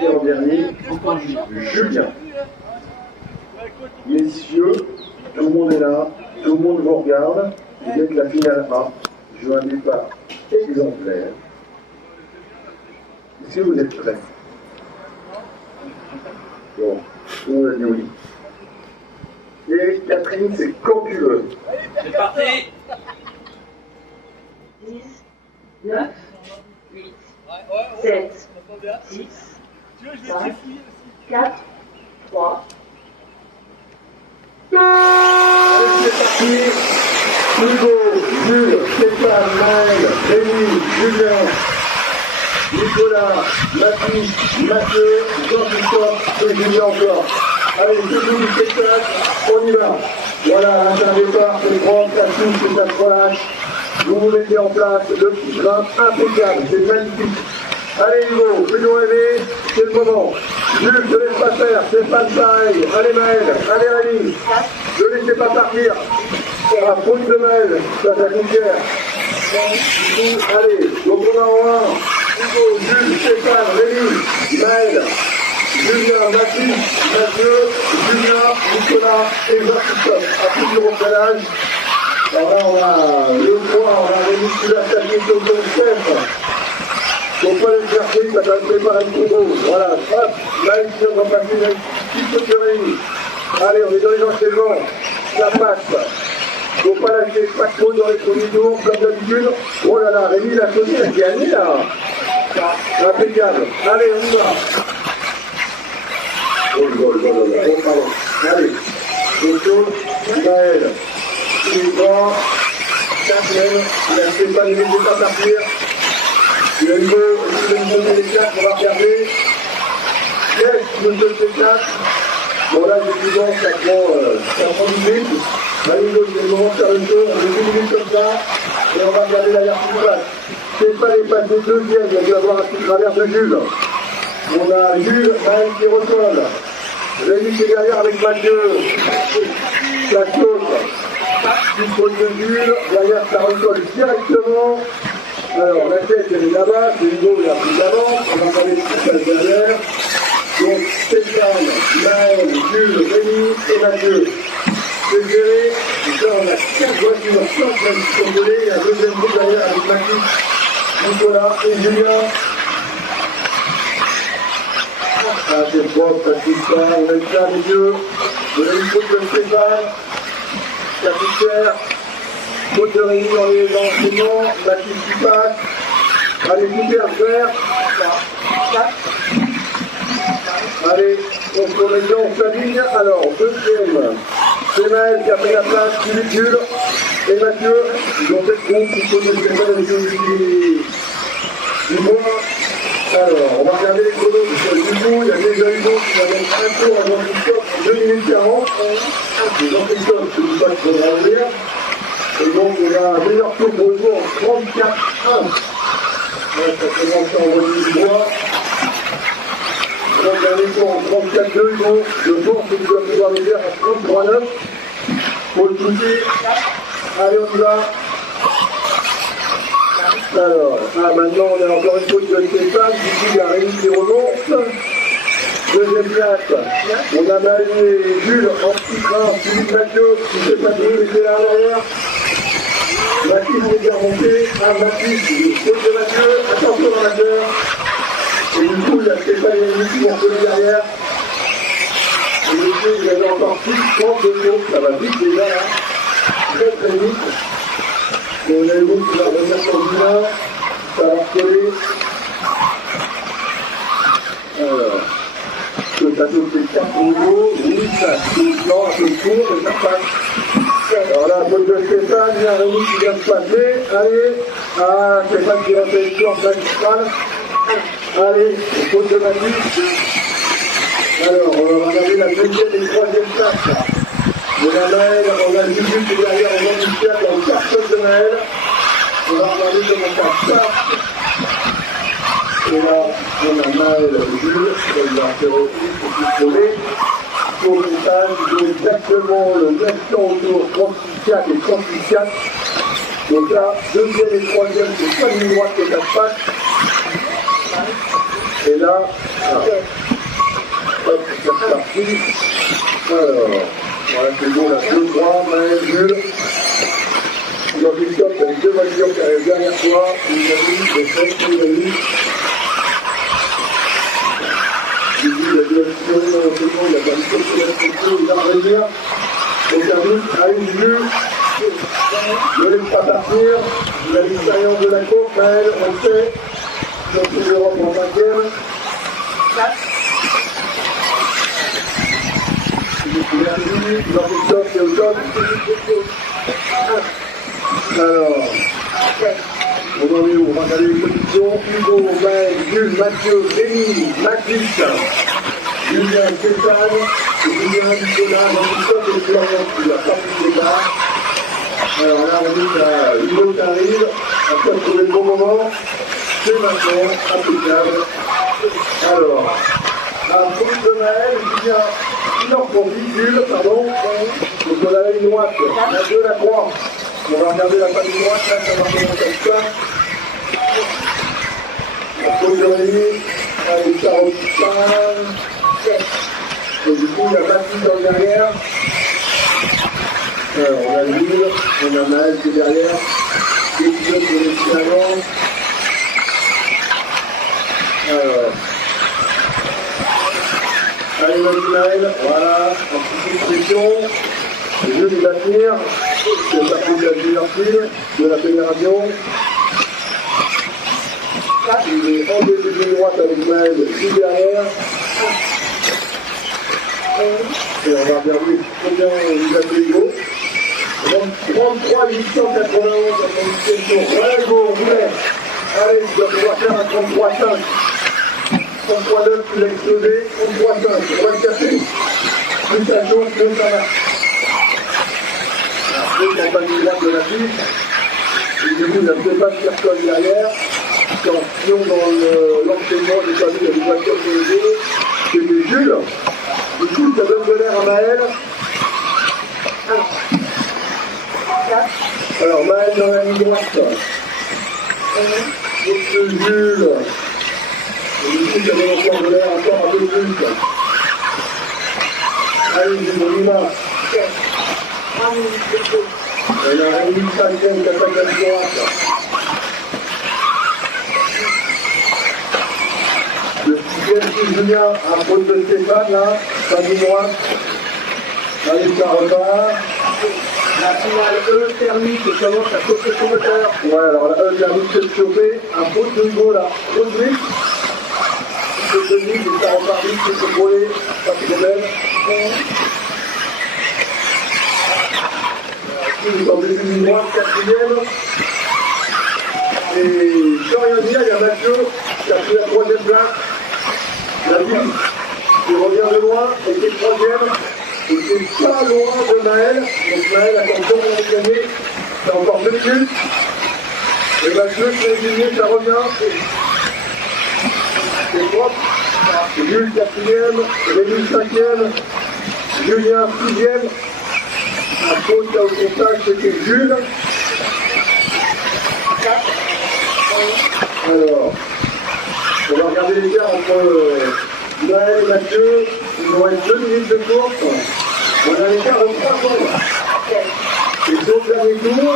Et en dernier, Julien. Messieurs, tout le monde est là, tout le monde vous regarde. Vous êtes la finale A. Je veux un départ exemplaire. Est-ce que vous êtes prêts? Bon, on a dit oui. Et Catherine, c'est quand tu veux. C'est parti. 10, 9, 8, 7, 6, 5, 4, 3. Allez, c'est parti. Hugo, Jules, Stéphane, Maël, Rémi, Julien, Nicolas, Mathis, Mathieu, Jean-Christophe et Julien encore. Allez, c'est tout le spectacle, on y va. Voilà, un départ, c'est grand, ça touche, ça se relâche. Vous vous mettez en place, le petit train impeccable, c'est magnifique. Allez Hugo, fais-nous rêver, c'est le moment. Jules, ne te laisse pas faire, c'est pas pareil. Allez Maël, allez Rémi, ne laissez pas partir. La faute de Maël, ça coûte cher. Allez, donc on va en 1. Hugo, Jules, Stéphane, Rémi, Maël, Julien, Mathis, Mathieu, Julien, Nicolas et Jean-Christophe. À plus de reprenage. Alors là, on a le poids, on a Rémi qui l'a statué sur le chef. Faut pas le chercher, ça va préparer le combo. Voilà, hop, là, ici, on va passer une petite peu de Rémi. Allez, on est dans les enchaînements. Ça passe. Faut pas lâcher, pas trop dans les premiers tours, comme d'habitude. Oh là là, Rémi, il a sauté, il a gagné là. Impeccable. Allez, on y va. Oh, pardon. Allez, Coco, Maël, Sylvain, Catherine, il a fait pas les laisser pas partir. Il a une bonne les 4, on va regarder. Yes, monsieur le 4. Bon là, effectivement, ça prend 10 minutes. Allez, c'est le moment de faire le tour, on fait 10 minutes comme ça, et on va regarder l'arrière qui passe. Stéphane est passé deuxième, il a dû avoir un petit travers de Jules. On a Jules, Maël qui retourne. Rémi qui est derrière avec Mathieu. Ça saute. Une faute de Jules, derrière ça recolle directement. Alors la tête elle est là-bas, c'est Hugo, il a pris d'avance, on va parler de tout derrière. Donc Stéphane, Maël, Jules, Rémi et Mathieu. C'est géré, et là on a 4 voitures, 5 qui sont volées, il y a un deuxième groupe derrière avec Mathis, Nicolas et Julien. Ah c'est propre, ça ne touche pas, on aime ça les yeux. On a une faute de Stéphane, ça coûte cher. Faute de Rémi dans les enseignements, Mathis qui passe. Allez, super, faire. Allez, on se remet bien, on s'aligne. Alors, deuxième, c'est Maël qui a pris la place, Philippe Jules et Mathieu. Ils ont fait compte, il faut des Stéphane avec du bois. Alors, on va regarder les chronos du coup. Il y a déjà Hugo qui va mettre un tour à Jean-Christophe en 2 minutes 40. Jean-Christophe, je ne sais pas qu'il faudra ouvrir. Et donc, on a un meilleur tour pour Hugo en 34-1. Ouais, ça commence à envoyer du bois. Donc, un effort en 34-2, Hugo. Je pense que tu dois pouvoir arriver à 33-9. Faut le shooter. Allez, on y va. Alors, maintenant, on a encore une faute de Stéphane. Du coup, il y a Rémi qui remonte. Deuxième place, on a Maël et Jules en petit train, Philippe Mathieu, qui s'est pas tout laissé là derrière. Mathis est bien monté, Mathis, faute de Mathieu, attention dans Mathieu. Et du coup, il y a Stéphane et Rémi qui vont se derrière. Et du coup, il y avait encore 30 secondes, ça va vite déjà là, très très vite. Et on a une route qui va revenir sur le boulin, ça va recoller. Alors. Le plateau c'est 4 niveaux, oui, ça touche, non, un peu court, mais ça passe. Alors là, faute de Stéphane, il y a Rémi qui vient de passer. Allez, Stéphane qui va faire une tour magistrale. Allez, faute de Mathis. Alors, on va regarder la deuxième et troisième place. On a Maël, on a Jules qui est derrière, on a Michel, on a 4 fautes de Maël. On va regarder comment ça passe. Et là, on a Maël, Jules, il va faire aussi pour trouver. Au montage, il joue exactement le 900 autour, 36-4 et 36-4. Donc là, deuxième et troisième, c'est pas une droite que ça se passe. Et là, hop, c'est parti. Alors, voilà, c'est bon, là, 2, 3, Maël, Jules. Jean-Christophe, il y a 2 voitures qui arrivent derrière toi. Il y a une, de 5, il y a une. J'ai vu la direction, c'est bon, il a pas de il va revenir. Donc, il y a une, arrive Jules. Ne laisse pas partir. Il a l'expérience de la course, Maël, on le sait. Champion d'Europe en 5e. Merci, Jean-Christophe, c'est au top. Alors, on en est où? On va regarder les positions. Hugo, Maël, Jules, Mathieu, Rémi, Mathis, Julien, Stéphane, Julien, Nicolas, Jean-Christophe et Florian qui a pas pris le départ. Alors là, on dit à Hugo qui arrive, après trouver le bon moment. C'est maintenant applicable. Alors, à faute de Maël, il en profite, Jules, pardon. Donc on a la ligne droite, la 2, la 3. On va regarder la famille droite, là, ça va commencer comme ça. La faute de Rémi, avec ça repart. Et du coup, il y a Mathis dans le derrière. Alors, on a Jules, on a Maël qui est derrière. Et qui veut se laisser avant. Alors, allez, Maël, voilà, en petite pression, le jeu va tenir, c'est parti de la divertile, de la fédération. Il est en début de droite avec Maël, ici derrière. Et on va regarder combien il a fait Hugo. 33 891 en position. Voilà, Hugo, on voulait. Allez, tu dois pouvoir faire un 33-5. 33-9, tu l'as explosé, 33-5, on va le casser. Plus ça chauffe, plus ça marche. Après, on passe du droite de la piste. Et du coup, il n'y a peut-être pas de personne derrière. Attention dans l'enchaînement, j'ai pas vu, il y a des voitures sur les deux. C'était Jules. Du coup, ça donne de l'air à Maël. Alors, Maël dans la ligne droite. Monsieur Jules. Et du coup, il y avait encore de l'air encore un peu plus. Allez, Jules, on y va. Il y a un Rémi 5e qui attaque la ligne droite. Le 6e, c'est Julien, à faute de Stéphane, là, sa ligne droite. Allez, ça repart. La finale E thermique qui commence à chauffer son moteur. Ouais, alors la E thermique s'est chauffée. Un faute de Hugo, là. Faute de vite. Faute de vite, et ça repart vite, c'est contrôlé. Pas de problème. Nous sommes début du droit, 4e. Et sans rien dire, il y a Mathieu qui a pris la 3e place. La ville, il revient de loin, et qui est 3e. Et c'est pas loin de Maël. Donc Maël, attention, on va gagner. C'est encore 2 minutes. Et Mathieu, c'est gagné, ça revient. C'est propre. Jules, 4e. Rémi, 5e. Julien, 6e. La faute au contact, c'était Jules. Alors, on va regarder l'écart entre Maël et Mathieu. Il nous reste 2 minutes de course. On a l'écart de 3 secondes. Et sur le dernier tour,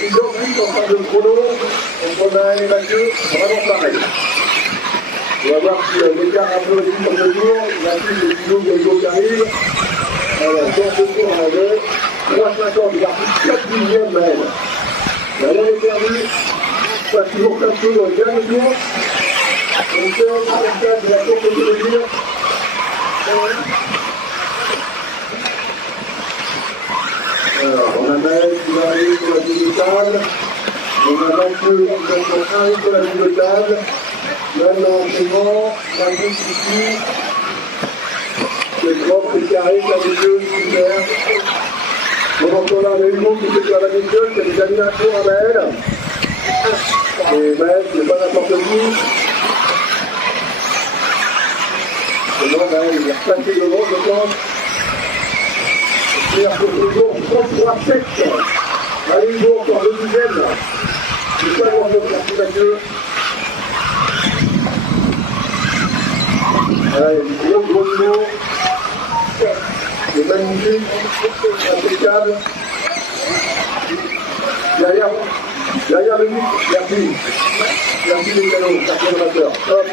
6h08 en fin de chrono, entre Maël et Mathieu, vraiment pareil. On va voir si l'écart un peu réduit sur le tour. Mathieu et Hugo qui arrive. Alors, dans ce tour, on avait 3,50, il a pris 4 dixièmes Maël. Maël est perdu. Pas toujours plein de choses dans le dernier tour. On fait de la course automobile. Alors, on a Maël qui va arriver sur la double table. On a Mathieu qui va arriver sur la double table. Maintenant, enchaînement, Mathieu ici. C'est propre, c'est carré, ça des deux, super. Pendant ce temps-là, on a Hugo qui fait sur la bagnole, qui a déjà mis un tour à Maël. Et Maël, c'est pas n'importe qui. Et non, Maël, il a replacé devant, je pense. Et après, Hugo, 33 7. Allez, Hugo, encore 2 dizaines. C'est ça, on va faire Mathieu. Ouais, gros niveau. C'est magnifique, impeccable. Derrière le but, merci. Merci les canaux, accélérateur. Hop,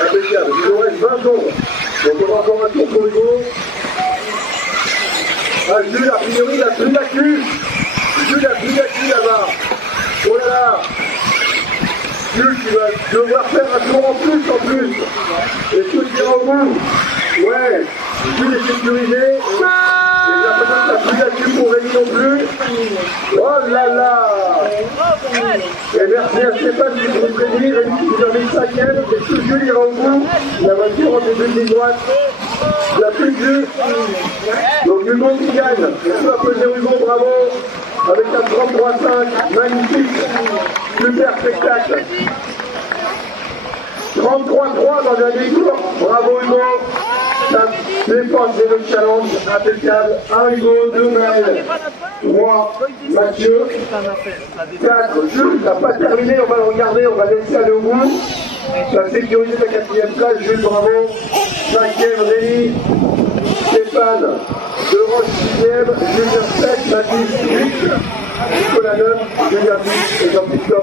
impeccable. Il nous reste 20 secondes. Donc on va encore un tour pour Hugo. Ah, Jules, a priori, il a plus d'accu. Jules a plus d'accu là-bas. Oh là là. Jules, tu vas devoir faire un tour en plus. Et tout ira au bout. Ouais. Jules est sécurisé. Et j'ai l'impression que t'as plus d'accu pour Rémi non plus. Oh là là. Et merci à Stéphane qui nous prédit. Rémi qui termine 5e. Et tout Jules ira au bout. La voiture en début de ligne droite. Il n'y a plus de Jules. Donc Hugo qui gagne. On peut applaudir Hugo, bravo. Avec un 33,5. Magnifique. Super spectacle. 33,3 dans un détour. Bravo Hugo. Ça dépasse le challenge. Impeccable. 1 Hugo, 2 Maël, 3 Mathieu, 4 Jules. Ça n'a pas terminé. On va le regarder. On va laisser aller au bout. La sécurité de la 4e place. Jules, bravo. 5e Rémi. Stéphane. De Roche 6e. Julien 7. Mathis 8. Nicolas 9. Julien 10. Et Jean-Christophe.